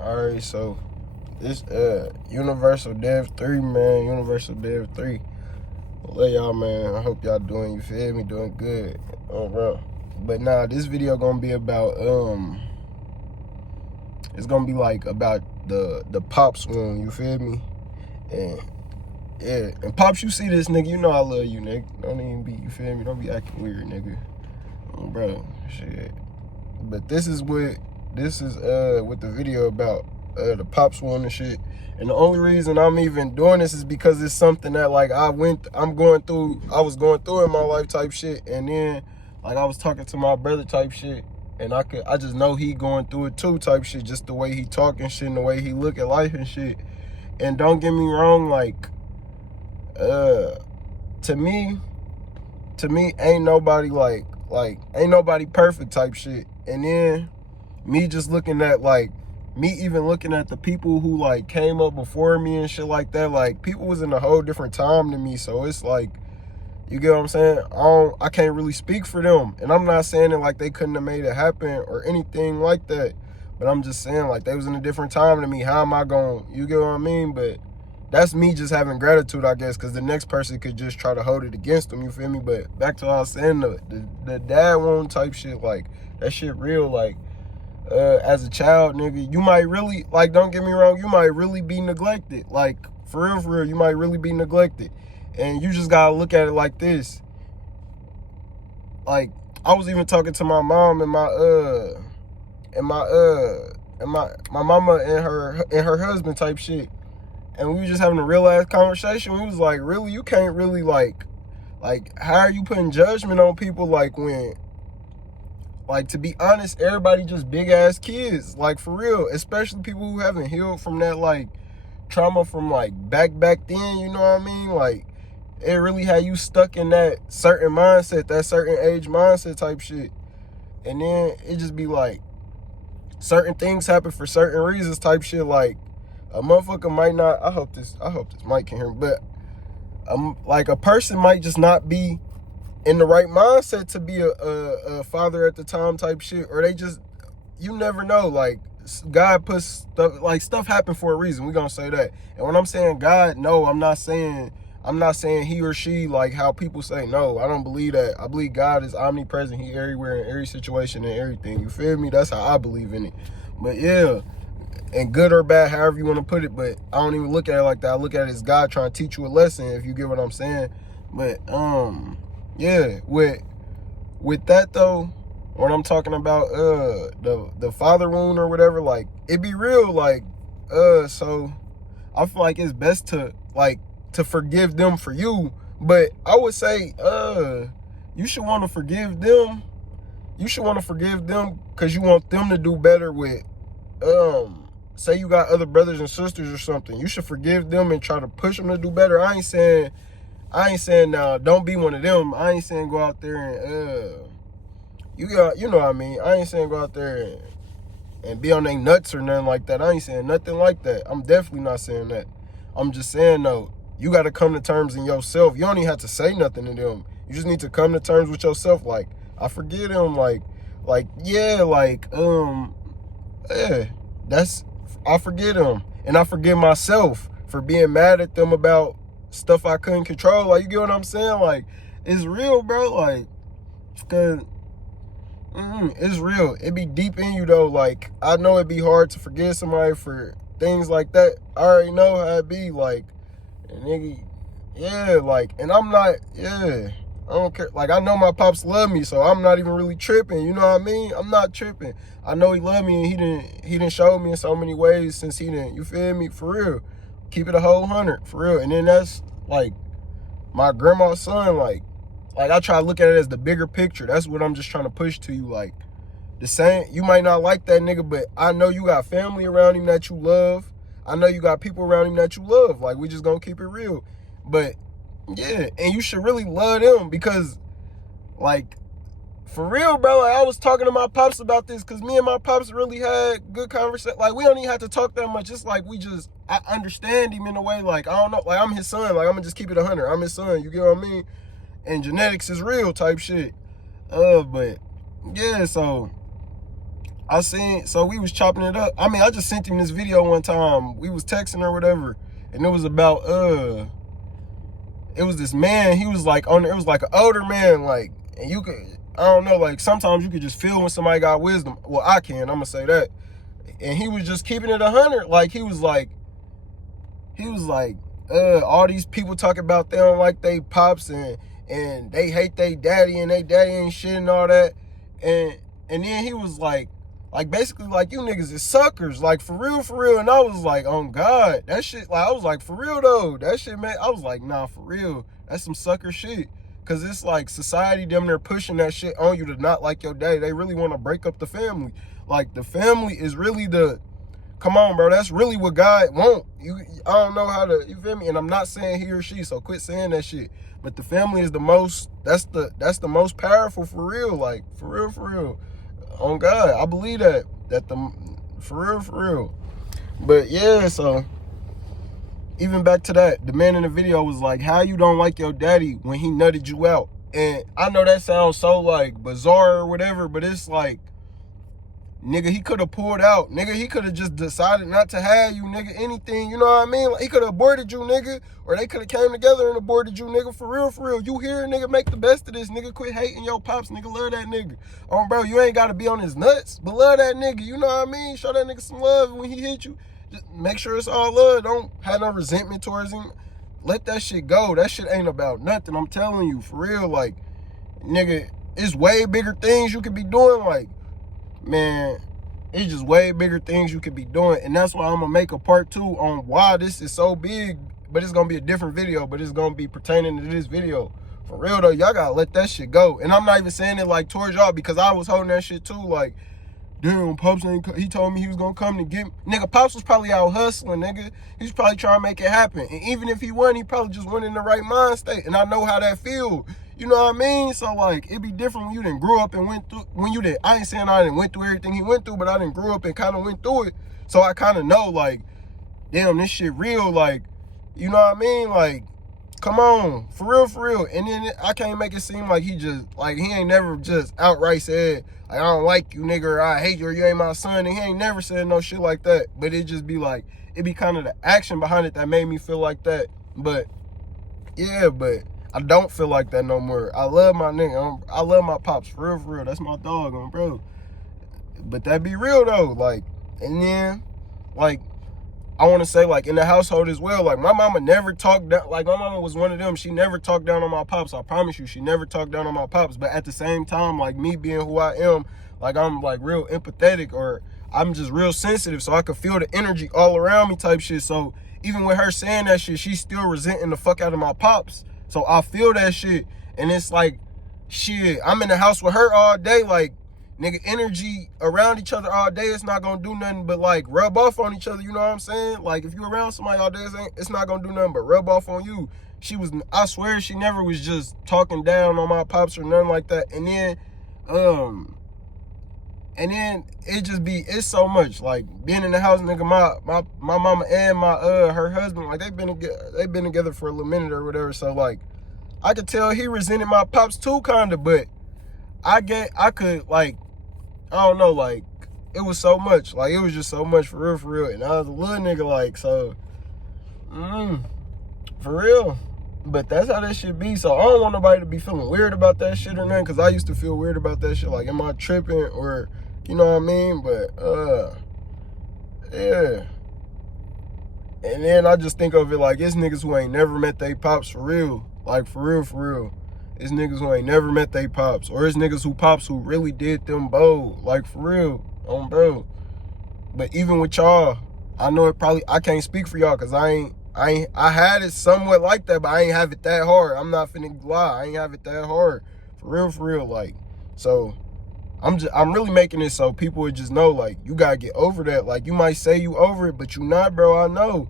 Alright, so this Universal Dev 3, man. Universal Dev 3. Love y'all, man. I hope y'all doing, you feel me, doing good. Bro. But nah, this video gonna be about it's gonna be like about the Pops one, you feel me? And yeah, and Pops, you see this, nigga, you know I love you, nigga. Don't even be, you feel me? Don't be acting weird, nigga. Bro, shit. But this is what the video about, the Pops one and shit. And the only reason I'm even doing this is because it's something that like I was going through in my life type shit. And then like I was talking to my brother type shit, and I just know he going through it too type shit, just the way he talking shit and the way he look at life and shit. And don't get me wrong, like to me ain't nobody like ain't nobody perfect type shit. And then me just looking at even looking at the people who like came up before me and shit like that, like people was in a whole different time than me. So it's like, you get what I'm saying? I can't really speak for them. And I'm not saying it like they couldn't have made it happen or anything like that. But I'm just saying like they was in a different time than me. How am I going, you get what I mean? But that's me just having gratitude, I guess, because the next person could just try to hold it against them, you feel me? But back to what I was saying, the dad wound type shit, like that shit real. Like as a child, nigga, you might really, like, don't get me wrong, you might really be neglected. Like, for real, you might really be neglected. And you just gotta look at it like this. Like, I was even talking to my mom and my mama and her husband type shit. And we were just having a real ass conversation. We was like, really, you can't really like how are you putting judgment on people, like when, like, to be honest, everybody just big ass kids, like, for real, especially people who haven't healed from that like trauma from like back then, you know what I mean? Like, it really had you stuck in that certain mindset, that certain age mindset type shit. And then it just be like certain things happen for certain reasons type shit. Like a motherfucker might not, I hope this mic can hear me, but like a person might just not be in the right mindset to be a father at the time type shit, or they just, you never know. Like God puts stuff happen for a reason, we gonna say that. And when I'm saying God, no, I'm not saying he or she like how people say. No, I don't believe that. I believe God is omnipresent. He everywhere in every situation and everything, you feel me? That's how I believe in it. But yeah, and good or bad, however you want to put it, but I don't even look at it like that. I look at it as God trying to teach you a lesson, if you get what I'm saying. But yeah, with that though, when I'm talking about the father wound or whatever, like it be real, like so I feel like it's best to forgive them for you. But I would say you should want to forgive them. You should want to forgive them because you want them to do better with say you got other brothers and sisters or something. You should forgive them and try to push them to do better. I ain't saying now don't be one of them. I ain't saying go out there and you know what I mean. I ain't saying go out there and be on their nuts or nothing like that. I ain't saying nothing like that. I'm definitely not saying that. I'm just saying though, you got to come to terms in yourself. You don't even have to say nothing to them. You just need to come to terms with yourself. Like, I forgive them. I forgive them, and I forgive myself for being mad at them about stuff I couldn't control. Like, you get what I'm saying? Like, it's real, bro. Like, cause it's real. It be deep in you though. Like, I know it be hard to forgive somebody for things like that. I already know how it be. Like, and nigga, yeah, like, and I'm not, yeah, I don't care. Like, I know my pops love me, so I'm not even really tripping. You know what I mean? I'm not tripping. I know he loved me, and he didn't show me in so many ways since he didn't, you feel me? For real. Keep it a whole 100, for real. And then that's like my grandma's son. Like I try to look at it as the bigger picture. That's what I'm just trying to push to you. Like, the same, you might not like that nigga, but I know you got family around him that you love. I know you got people around him that you love. Like, we just gonna keep it real. But yeah, and you should really love them because, like, for real, bro, like, I was talking to my pops about this because me and my pops really had good conversation. Like, we don't even have to talk that much. It's like I understand him in a way. Like, I don't know. Like, I'm his son. Like, I'm gonna just keep it 100. I'm his son. You get what I mean? And genetics is real type shit. But yeah, so I seen, so we was chopping it up. I mean, I just sent him this video one time. We was texting or whatever, and it was about it was this man. He was like it was like an older man, like, and you could, I don't know, like sometimes you could just feel when somebody got wisdom. Well, I can. I'm gonna say that. And he was just keeping it 100. Like he was like, all these people talk about they don't like they pops and they hate they daddy and they daddy ain't shit and all that. And then he was like basically like, you niggas is suckers, like for real. And I was like, oh God, that shit, like I was like, for real though, that shit, man. I was like, nah, for real, that's some sucker shit. Cause it's like society, them, they're pushing that shit on you to not like your daddy. They really want to break up the family. Like the family is really come on, bro, that's really what God want. I don't know how to, you feel me? And I'm not saying he or she, so quit saying that shit. But the family is the most, that's the most powerful, for real, like for real. On God, I believe that for real. But yeah, so even back to that, the man in the video was like, how you don't like your daddy when he nutted you out? And I know that sounds so like bizarre or whatever, but it's like, nigga, he could have pulled out. Nigga, he could have just decided not to have you, nigga, anything, you know what I mean? Like, he could have aborted you, nigga, or they could have came together and aborted you, nigga, for real. You here, nigga, make the best of this, nigga. Quit hating your pops, nigga, love that nigga. Bro, you ain't got to be on his nuts, but love that nigga, you know what I mean? Show that nigga some love when he hit you. Just make sure it's all love. Don't have no resentment towards him. Let that shit go. That shit ain't about nothing, I'm telling you, for real. Like, nigga, it's way bigger things you could be doing, like, man, it's just way bigger things you could be doing. And that's why I'm gonna make a part 2 on why this is so big. But it's gonna be a different video, but it's gonna be pertaining to this video. For real though, y'all gotta let that shit go. And I'm not even saying it like towards y'all, because I was holding that shit too. Like, damn, Pops ain't, he told me he was gonna come to get me. Nigga, Pops was probably out hustling, nigga. He's probably trying to make it happen. And even if he won, he probably just went in the right mind state. And I know how that feel. You know what I mean? So like, it'd be different when you didn't grow up and went through, I ain't saying I didn't went through everything he went through, but I didn't grow up and kind of went through it. So I kind of know, like, damn, this shit real. Like, you know what I mean? Like, come on, for real. And then I can't make it seem like he just, like, he ain't never just outright said, like, I don't like you, nigga, or I hate you, or you ain't my son. And he ain't never said no shit like that. But it just be like, it be kind of the action behind it that made me feel like that. But yeah, but I don't feel like that no more. I love my nigga. I love my pops, for real. That's my dog, bro. But that be real though, like, and then, like, I want to say, like, in the household as well, like, my mama never talked down, like, my mama was one of them, she never talked down on my pops, I promise you, she never talked down on my pops. But at the same time, like, me being who I am, like, I'm, like, real empathetic, or I'm just real sensitive, so I could feel the energy all around me type shit. So even with her saying that shit, she's still resenting the fuck out of my pops. So I feel that shit, and it's like, shit, I'm in the house with her all day, like, nigga, energy around each other all day, it's not gonna do nothing but, like, rub off on each other, you know what I'm saying? Like, if you around somebody all day, it's not gonna do nothing but rub off on you. I swear she never was just talking down on my pops or nothing like that. And then it just be, it's so much, like, being in the house, nigga, my mama and her husband, like, they've been together for a little minute or whatever. So, like, I could tell he resented my pops too, kinda, but I could, like, I don't know, like, it was so much. Like, it was just so much, for real. And I was a little nigga, like, so, for real. But that's how that shit be. So I don't want nobody to be feeling weird about that shit or nothing, because I used to feel weird about that shit. Like, am I tripping, or, you know what I mean? But, yeah. And then I just think of it like, it's niggas who ain't never met they pops for real. Like, for real. It's niggas who ain't never met they pops, or it's niggas who pops who really did them bold, like, for real, bro. But even with y'all, I know I can't speak for y'all, because I had it somewhat like that, but I ain't have it that hard. I'm not finna lie, I ain't have it that hard, for real, like. So I'm really making it so people would just know, like, you gotta get over that. Like, you might say you over it, but you not, bro, I know.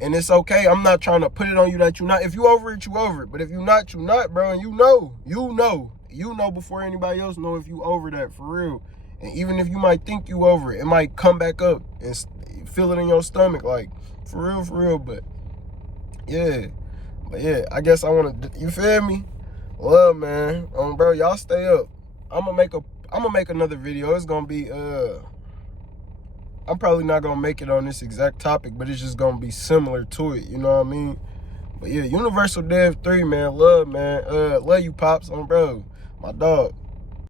And it's okay. I'm not trying to put it on you that you not. If you over it, you over it. But if you not, bro. And you know before anybody else know if you over that, for real. And even if you might think you over it, it might come back up and feel it in your stomach, like, for real. But yeah, I guess I want to, you feel me? Love, man. Bro, y'all stay up. I'm gonna make another video. It's gonna be I'm probably not gonna make it on this exact topic, but it's just gonna be similar to it, you know what I mean? But yeah, Universal Dev 3, man, love, man. Love you, Pops, bro. My dog.